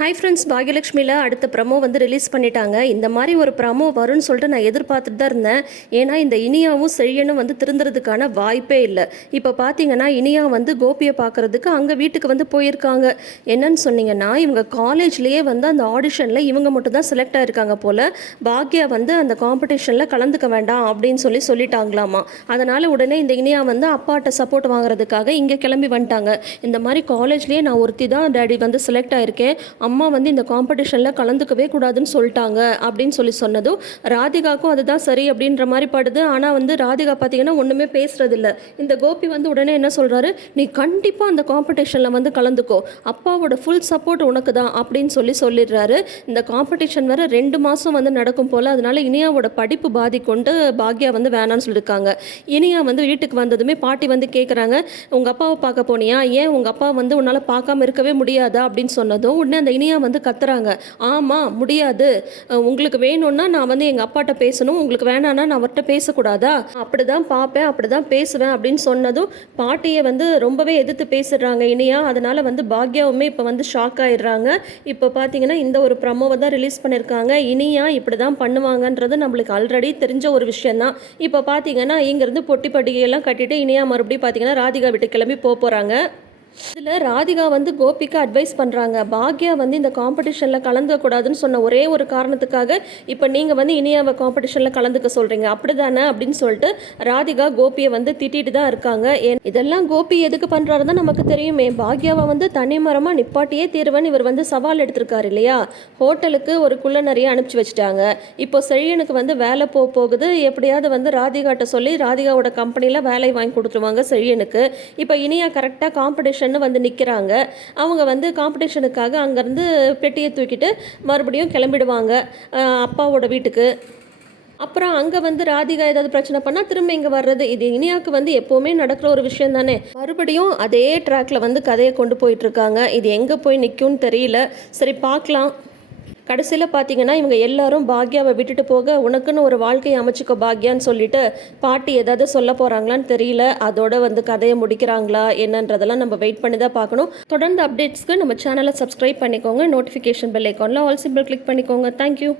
Hi friends பாகியலட்சுமியில் அடுத்த promo வந்து release பண்ணிட்டாங்க. இந்த மாதிரி ஒரு ப்ரமோ வரும்னு சொல்லிட்டு நான் எதிர்பார்த்துட்டு தான் இருந்தேன். ஏன்னா இந்த இனியாவும் செழியனும் வந்து திருந்துறதுக்கான வாய்ப்பே இல்லை. இப்போ பார்த்தீங்கன்னா இனியா வந்து கோபியை பார்க்கறதுக்கு அங்கே வீட்டுக்கு வந்து போயிருக்காங்க. என்னன்னு சொன்னீங்கன்னா இவங்க காலேஜ்லேயே வந்து அந்த ஆடிஷனில் இவங்க மட்டும் தான் செலக்ட் ஆகிருக்காங்க போல். பாக்யா வந்து அந்த காம்படிஷனில் கலந்துக்க வேண்டாம் அப்படின்னு சொல்லி சொல்லிட்டாங்களாமா. அதனால் உடனே இந்த இனியா வந்து அப்பாட்ட சப்போர்ட் வாங்குறதுக்காக இங்கே கிளம்பி வந்துட்டாங்க. இந்த மாதிரி காலேஜ்லேயே நான் ஒருத்தி தான் டேடி வந்து செலக்ட் ஆகிருக்கேன் அம்மா வந்து இந்த காம்படிஷனில் கலந்துக்கவே கூடாதுன்னு சொல்லிட்டாங்க அப்படின்னு சொல்லி சொன்னதும் ராதிகாக்கும் அதுதான் சரி அப்படின்ற மாதிரி படுது. ஆனால் வந்து ராதிகா பார்த்தீங்கன்னா ஒன்றுமே பேசுறதில்ல. இந்த கோபி வந்து உடனே என்ன சொல்கிறாரு நீ கண்டிப்பாக அந்த காம்படிஷனில் வந்து கலந்துக்கோ. அப்பாவோட ஃபுல் சப்போர்ட் உனக்கு தான் அப்படின்னு சொல்லி சொல்லிடுறாரு. இந்த காம்படிஷன் வேறு ரெண்டு மாதம் வந்து நடக்கும் போல். அதனால இனியாவோட படிப்பு பாதிக்கொண்டு பாக்யா வந்து வேணான்னு சொல்லியிருக்காங்க இனியா வந்து வீட்டுக்கு வந்ததுமே பாட்டி வந்து கேட்குறாங்க உங்கள் அப்பாவை பார்க்க போனியா? ஏன் உங்கள் அப்பா வந்து உன்னால் பார்க்காம இருக்கவே முடியாதா? அப்படின்னு சொன்னதும் உடனே அந்த இனியா வந்து கத்துறாங்க. ஆமாம் முடியாது. உங்களுக்கு வேணும்னா நான் வந்து எங்கள் அப்பாட்ட பேசணும். உங்களுக்கு வேணான்னா நான் அவர்கிட்ட பேசக்கூடாதா? அப்படி தான் பார்ப்பேன் அப்படி தான் பேசுவேன் அப்படின்னு சொன்னதும் பாட்டியை வந்து ரொம்பவே எதிர்த்து பேசிடுறாங்க இனியா அதனால வந்து பாக்யாவுமே இப்போ வந்து ஷாக் ஆயிடுறாங்க. இப்போ பார்த்தீங்கன்னா இந்த ஒரு ப்ரமோவை தான் ரிலீஸ் பண்ணியிருக்காங்க இனியா இப்படி தான் பண்ணுவாங்கன்றது நம்மளுக்கு ஆல்ரெடி தெரிஞ்ச ஒரு விஷயந்தான் இப்போ பார்த்தீங்கன்னா இங்கேருந்து பொட்டி பட்டிகையெல்லாம் கட்டிட்டு இனியா மறுபடியும் பார்த்தீங்கன்னா ராதிகா வீட்டு கிளம்பி போக போகிறாங்க இதில் ராதிகா வந்து கோபிக்கு அட்வைஸ் பண்ணுறாங்க பாக்யா வந்து இந்த காம்படிஷனில் கலந்துக்கக்கூடாதுன்னு சொன்ன ஒரே ஒரு காரணத்துக்காக இப்போ நீங்கள் வந்து இனியாவை காம்படிஷனில் கலந்துக்க சொல்கிறீங்க அப்படி தானே அப்படின்னு சொல்லிட்டு ராதிகா கோபியை வந்து திட்டிட்டு தான் இருக்காங்க. ஏன்? இதெல்லாம் கோபி எதுக்கு பண்ணுறாருன்னு நமக்கு தெரியுமே. பாக்யாவை வந்து தனிமரமாக நிப்பாட்டியே தீர்வன் இவர் வந்து சவால் எடுத்திருக்காரு இல்லையா? ஹோட்டலுக்கு ஒரு குள்ள நிறைய அனுப்பிச்சி வச்சுட்டாங்க. இப்போ செழியனுக்கு வந்து வேலை போக போகுது. எப்படியாவது வந்து ராதிகாட்ட சொல்லி ராதிகாவோட கம்பெனியில் வேலை வாங்கி கொடுத்துருவாங்க செழியனுக்கு. இப்போ இனியா கரெக்டாக காம்படிஷன் வந்து நிற்கிறாங்க அவங்க வந்து காம்படிஷனுக்காக அங்கேருந்து பெட்டியை தூக்கிட்டு மறுபடியும் கிளம்பிடுவாங்க அப்பாவோட வீட்டுக்கு. அப்புறம் அங்கே வந்து ராதிகா ஏதாவது பிரச்சனை பண்ணால் திரும்ப இங்கே வர்றது. இது இனியாவுக்கு வந்து எப்போவுமே நடக்கிற ஒரு விஷயம் தானே. மறுபடியும் அதே ட்ராக்ல வந்து கதையை கொண்டு போயிட்டு இருக்காங்க. இது எங்கே போய் நிற்கும்னு தெரியல. சரி பார்க்கலாம். கடைசியில் பார்த்தீங்கன்னா இவங்க எல்லாரும் பாக்யாவை விட்டுட்டு போக உனக்குன்னு ஒரு வாழ்க்கையை அமைச்சுக்கோ பாக்யான்னு சொல்லிட்டு பாட்டி ஏதாவது சொல்ல போகிறாங்களான்னு தெரியல. அதோட வந்து கதையை முடிக்கிறாங்களா என்னன்றதெல்லாம் நம்ம வெயிட் பண்ணி தான் பார்க்கணும். தொடர்ந்து அப்டேட்ஸ்க்கு நம்ம சேனலை சப்ஸ்கிரைப் பண்ணிக்கோங்க. நோட்டிஃபிகேஷன் பெல் ஐக்கானில் ஆல் சிம்பிள் கிளிக் பண்ணிக்கோங்க. Thank you